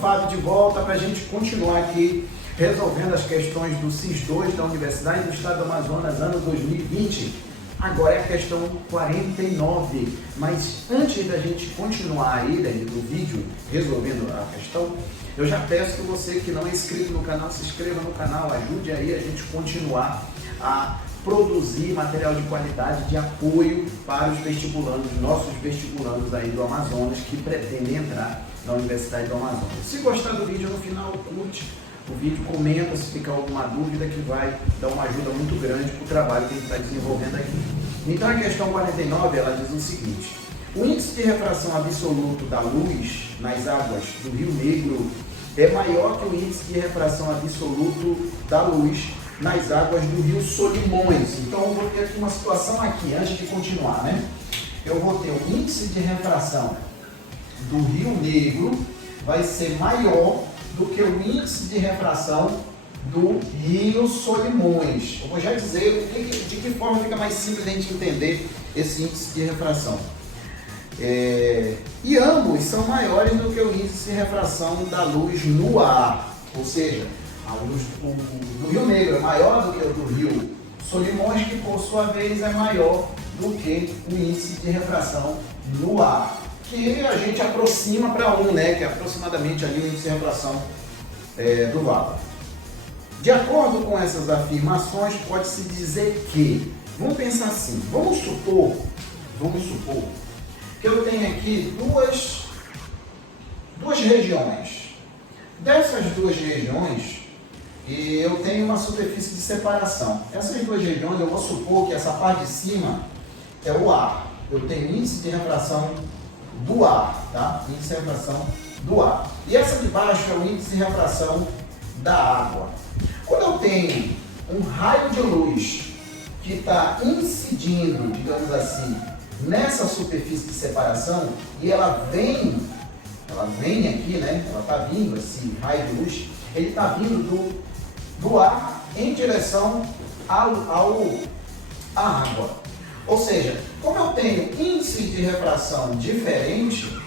Fábio de volta para a gente continuar aqui resolvendo as questões do SIS II da Universidade do Estado do Amazonas, ano 2020. Agora é a questão 49, mas antes da gente continuar aí dentro do vídeo resolvendo a questão, eu já peço que você que não é inscrito no canal, se inscreva no canal, ajude aí a gente continuar a produzir material de qualidade de apoio para os vestibulandos, nossos vestibulandos aí do Amazonas que pretendem entrar na Universidade do Amazonas. Se gostar do vídeo, no final curte o vídeo, comenta se ficar alguma dúvida, que vai dar uma ajuda muito grande para o trabalho que a gente está desenvolvendo aqui. Então a questão 49, ela diz o seguinte: o índice de refração absoluto da luz nas águas do Rio Negro é maior que o índice de refração absoluto da luz nas águas do Rio Solimões. Então eu vou ter aqui uma situação aqui, antes de continuar, né? Eu vou ter o índice de refração do Rio Negro vai ser maior do que o índice de refração do Rio Solimões. Eu vou já dizer de que forma fica mais simples a gente entender esse índice de refração. E ambos são maiores do que o índice de refração da luz no ar, ou seja, a luz do Rio Negro é maior do que o do Rio Solimões, que por sua vez é maior do que o índice de refração no ar, que a gente aproxima para 1, né, que é aproximadamente ali o índice de refração do vácuo. De acordo com essas afirmações, pode-se dizer que, vamos pensar assim, vamos supor que eu tenho aqui duas regiões. Dessas duas regiões, eu tenho uma superfície de separação. Essas duas regiões, eu vou supor que essa parte de cima é o ar. Eu tenho índice de refração do ar, tá? Índice de refração do ar. E essa de baixo é o índice de refração da água. Quando eu tenho um raio de luz que está incidindo, digamos assim, nessa superfície de separação, e ela vem aqui, né? Ela está vindo, esse raio de luz, ele está vindo do ar em direção à água. Ou seja, como eu tenho índice de refração diferente,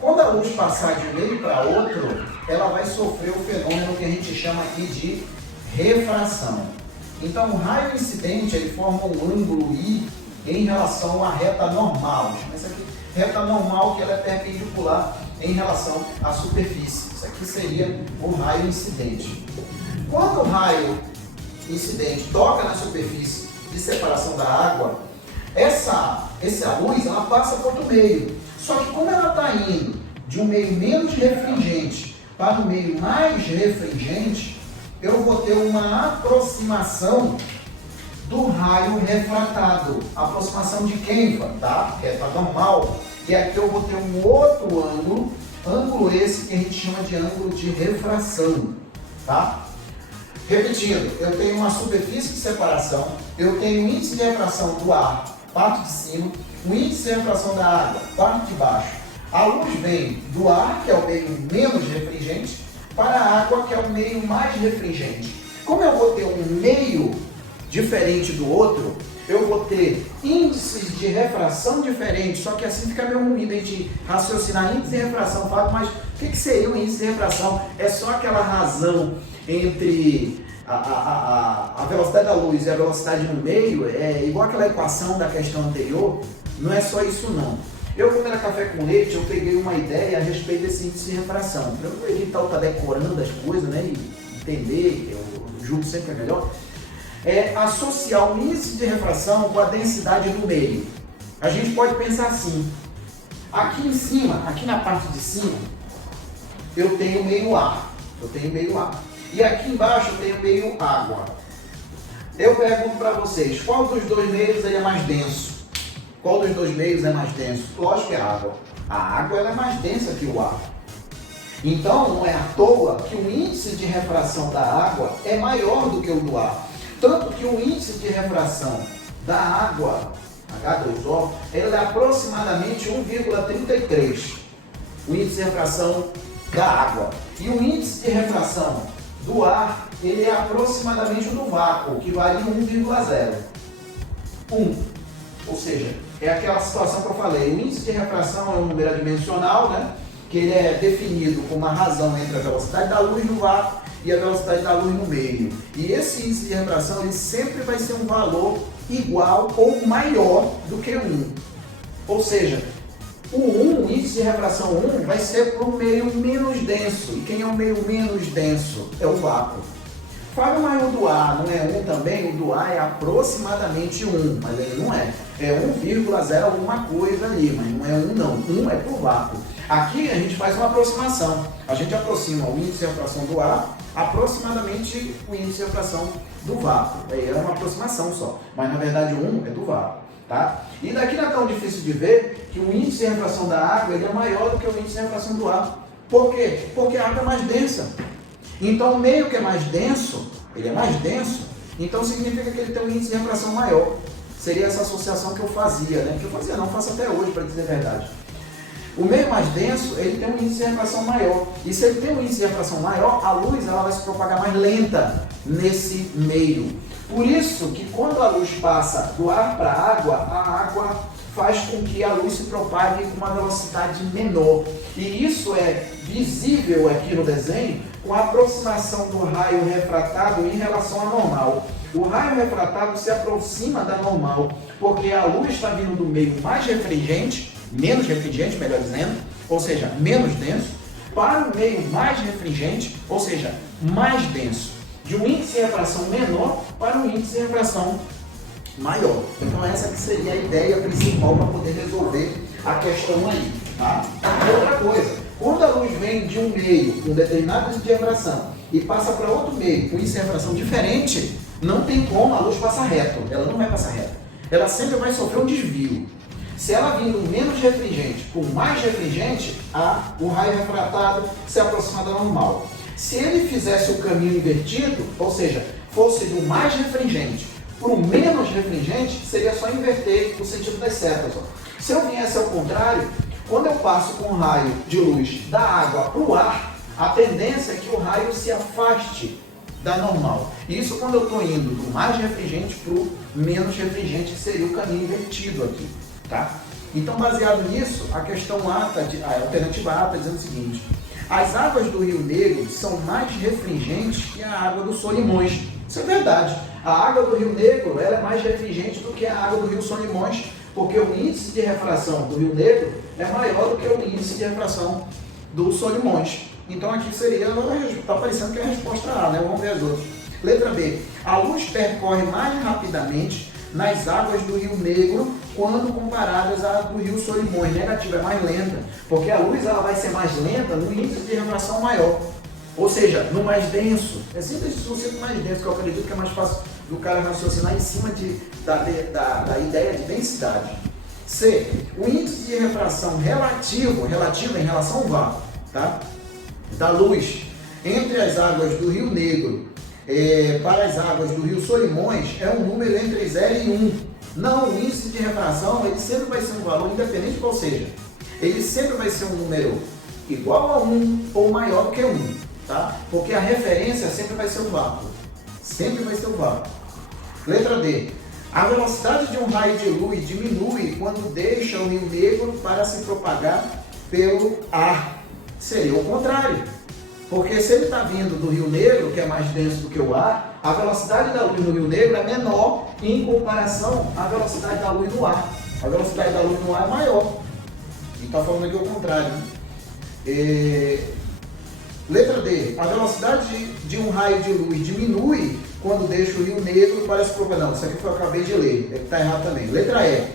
quando a luz passar de um meio para outro, ela vai sofrer o fenômeno que a gente chama aqui de refração. Então, o raio incidente ele forma um ângulo I em relação à reta normal. Essa aqui, reta normal, que ela é perpendicular em relação à superfície. Isso aqui seria o raio incidente. Quando o raio incidente toca na superfície de separação da água, essa luz ela passa por outro meio. Só que como ela está indo de um meio menos refringente para um meio mais refringente, eu vou ter uma aproximação do raio refratado. Aproximação de Kempfer, tá? Que é normal. E aqui eu vou ter um outro ângulo esse que a gente chama de ângulo de refração, tá? Repetindo, eu tenho uma superfície de separação, eu tenho o índice de refração do ar, parte de cima, o índice de refração da água, parte de baixo. A luz vem do ar, que é o meio menos refringente, para a água, que é o meio mais refringente. Como eu vou ter um meio diferente do outro, eu vou ter índices de refração diferentes, só que assim fica meio ruim a gente raciocinar índice de refração, Fábio, mas o que seria o índice de refração? É só aquela razão entre a velocidade da luz e a velocidade no meio, é igual aquela equação da questão anterior? Não é só isso não. Eu, quando era café com leite, eu peguei uma ideia a respeito desse índice de refração. Para eu não evitar estar decorando as coisas, né, e entender, eu julgo sempre que é melhor, é associar o índice de refração com a densidade do meio. A gente pode pensar assim: aqui em cima, aqui na parte de cima, eu tenho meio ar. E aqui embaixo eu tenho meio água. Eu pergunto para vocês, qual dos dois meios ele é mais denso? Qual dos dois meios é mais denso? Lógico que é a água. A água ela é mais densa que o ar. Então não é à toa que o índice de refração da água é maior do que o do ar. Tanto que o índice de refração da água, H2O, ele é aproximadamente 1,33. O índice de refração da água. E o índice de refração do ar, ele é aproximadamente o do vácuo, que vale 1,0. 1. Ou seja, é aquela situação que eu falei, o índice de refração é um número adimensional, né? que ele é definido com uma razão entre a velocidade da luz no vácuo e a velocidade da luz no meio. E esse índice de refração ele sempre vai ser um valor igual ou maior do que 1. Ou seja, o índice de refração 1 vai ser para o meio menos denso. E quem é o meio menos denso? É o vácuo. Fábio, mas o do ar não é 1 também? O do ar é aproximadamente 1, mas ele não é. É 1,0 alguma coisa ali, mas não é 1 não. 1 é para o vácuo. Aqui a gente faz uma aproximação. A gente aproxima o índice de refração do ar aproximadamente o índice de refração do vácuo. É uma aproximação só, mas na verdade o 1 é do vácuo. Tá? E daqui não é tão difícil de ver que o índice de refração da água ele é maior do que o índice de refração do ar. Por quê? Porque a água é mais densa. Então o meio que é mais denso, ele é mais denso, então significa que ele tem um índice de refração maior. Seria essa associação que eu fazia, né? Que eu fazia não, faço até hoje, para dizer a verdade. O meio mais denso, ele tem um índice de refração maior. E se ele tem um índice de refração maior, a luz ela vai se propagar mais lenta nesse meio. Por isso que quando a luz passa do ar para a água faz com que a luz se propague com uma velocidade menor. E isso é visível aqui no desenho com a aproximação do raio refratado em relação à normal. O raio refratado se aproxima da normal, porque a luz está vindo do meio mais refringente, menos refringente, melhor dizendo, ou seja, menos denso, para o meio mais refringente, ou seja, mais denso. De um índice de refração menor para um índice de refração maior. Então essa que seria a ideia principal para poder resolver a questão aí. Tá? Outra coisa, quando a luz vem de um meio com determinado índice de refração e passa para outro meio com índice de refração diferente, não tem como a luz passar reto. Ela não vai passar reto. Ela sempre vai sofrer um desvio. Se ela vindo menos refringente com mais refringente, o raio refratado se aproxima da normal. Se ele fizesse o caminho invertido, ou seja, fosse do mais refringente para o menos refringente, seria só inverter o sentido das setas. Ó. Se eu viesse ao contrário, quando eu passo com o raio de luz da água para o ar, a tendência é que o raio se afaste da normal. Isso quando eu estou indo do mais refringente para o menos refringente, que seria o caminho invertido aqui. Tá? Então, baseado nisso, a questão A, a alternativa A está dizendo o seguinte: as águas do Rio Negro são mais refringentes que a água do Solimões. Isso é verdade. A água do Rio Negro ela é mais refringente do que a água do Rio Solimões, porque o índice de refração do Rio Negro é maior do que o índice de refração do Solimões. Então aqui seria, está parecendo que é a resposta A, né? Vamos ver as outras. Letra B. A luz percorre mais rapidamente nas águas do Rio Negro quando comparadas à do Rio Solimões. Negativa, é mais lenta, porque a luz ela vai ser mais lenta no índice de refração maior, ou seja, no mais denso. É sempre esse conceito mais denso, que eu acredito que é mais fácil do cara raciocinar em cima da ideia de densidade. C. O índice de refração relativo em relação ao vácuo, tá? Da luz entre as águas do Rio Negro para as águas do Rio Solimões é um número entre 0 e 1. Não, o índice de refração ele sempre vai ser um valor independente de qual seja. Ele sempre vai ser um número igual a 1 ou maior do que 1, tá? Porque a referência sempre vai ser o vácuo. Sempre vai ser o vácuo. Letra D. A velocidade de um raio de luz diminui quando deixa o Rio Negro para se propagar pelo ar. Seria o contrário. Porque se ele está vindo do Rio Negro, que é mais denso do que o ar, a velocidade da luz no Rio Negro é menor em comparação à velocidade da luz no ar. A velocidade da luz no ar é maior. E está falando aqui o contrário. Né? Letra D. A velocidade de um raio de luz diminui quando deixa o Rio Negro para se propagar. Não, isso aqui eu acabei de ler. Está errado também. Letra E.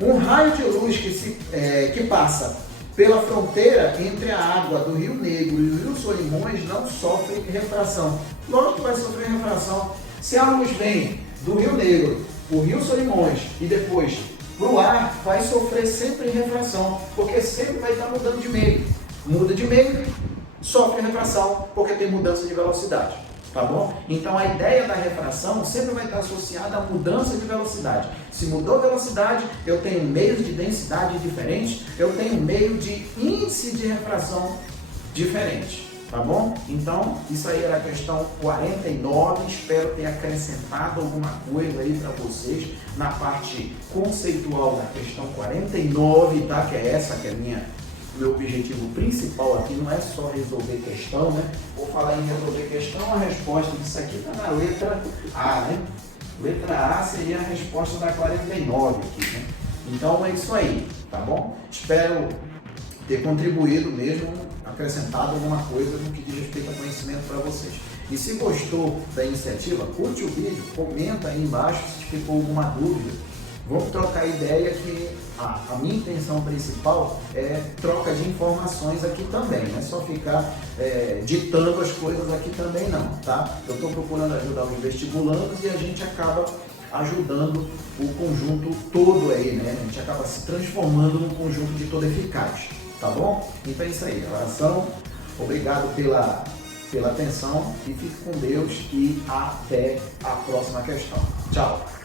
Um raio de luz que passa pela fronteira entre a água do Rio Negro e o Rio Solimões não sofre refração. Lógico que vai sofrer refração. Se a luz vem do Rio Negro, o Rio Solimões e depois para o ar, vai sofrer sempre refração, porque sempre vai estar mudando de meio. Muda de meio, sofre refração, porque tem mudança de velocidade. Tá bom? Então a ideia da refração sempre vai estar associada à mudança de velocidade. Se mudou a velocidade, eu tenho meios de densidade diferentes, eu tenho meio de índice de refração diferente. Tá bom? Então, isso aí era a questão 49. Espero ter acrescentado alguma coisa aí para vocês na parte conceitual da questão 49, tá? Que é essa, que é a minha o meu objetivo principal aqui não é só resolver questão, né? Vou falar em resolver questão, a resposta disso aqui está na letra A, né? Letra A seria a resposta da 49 aqui, né? Então é isso aí, tá bom? Espero ter contribuído mesmo, acrescentado alguma coisa no que diz respeito a conhecimento para vocês. E se gostou da iniciativa, curte o vídeo, comenta aí embaixo se ficou alguma dúvida. Vamos trocar ideia que a minha intenção principal é troca de informações aqui também, não é só ficar ditando as coisas aqui também não, tá? Eu estou procurando ajudar os vestibulandos e a gente acaba ajudando o conjunto todo aí, né? A gente acaba se transformando num conjunto de todo eficaz, tá bom? Então é isso aí, oração, obrigado pela atenção e fique com Deus e até a próxima questão. Tchau!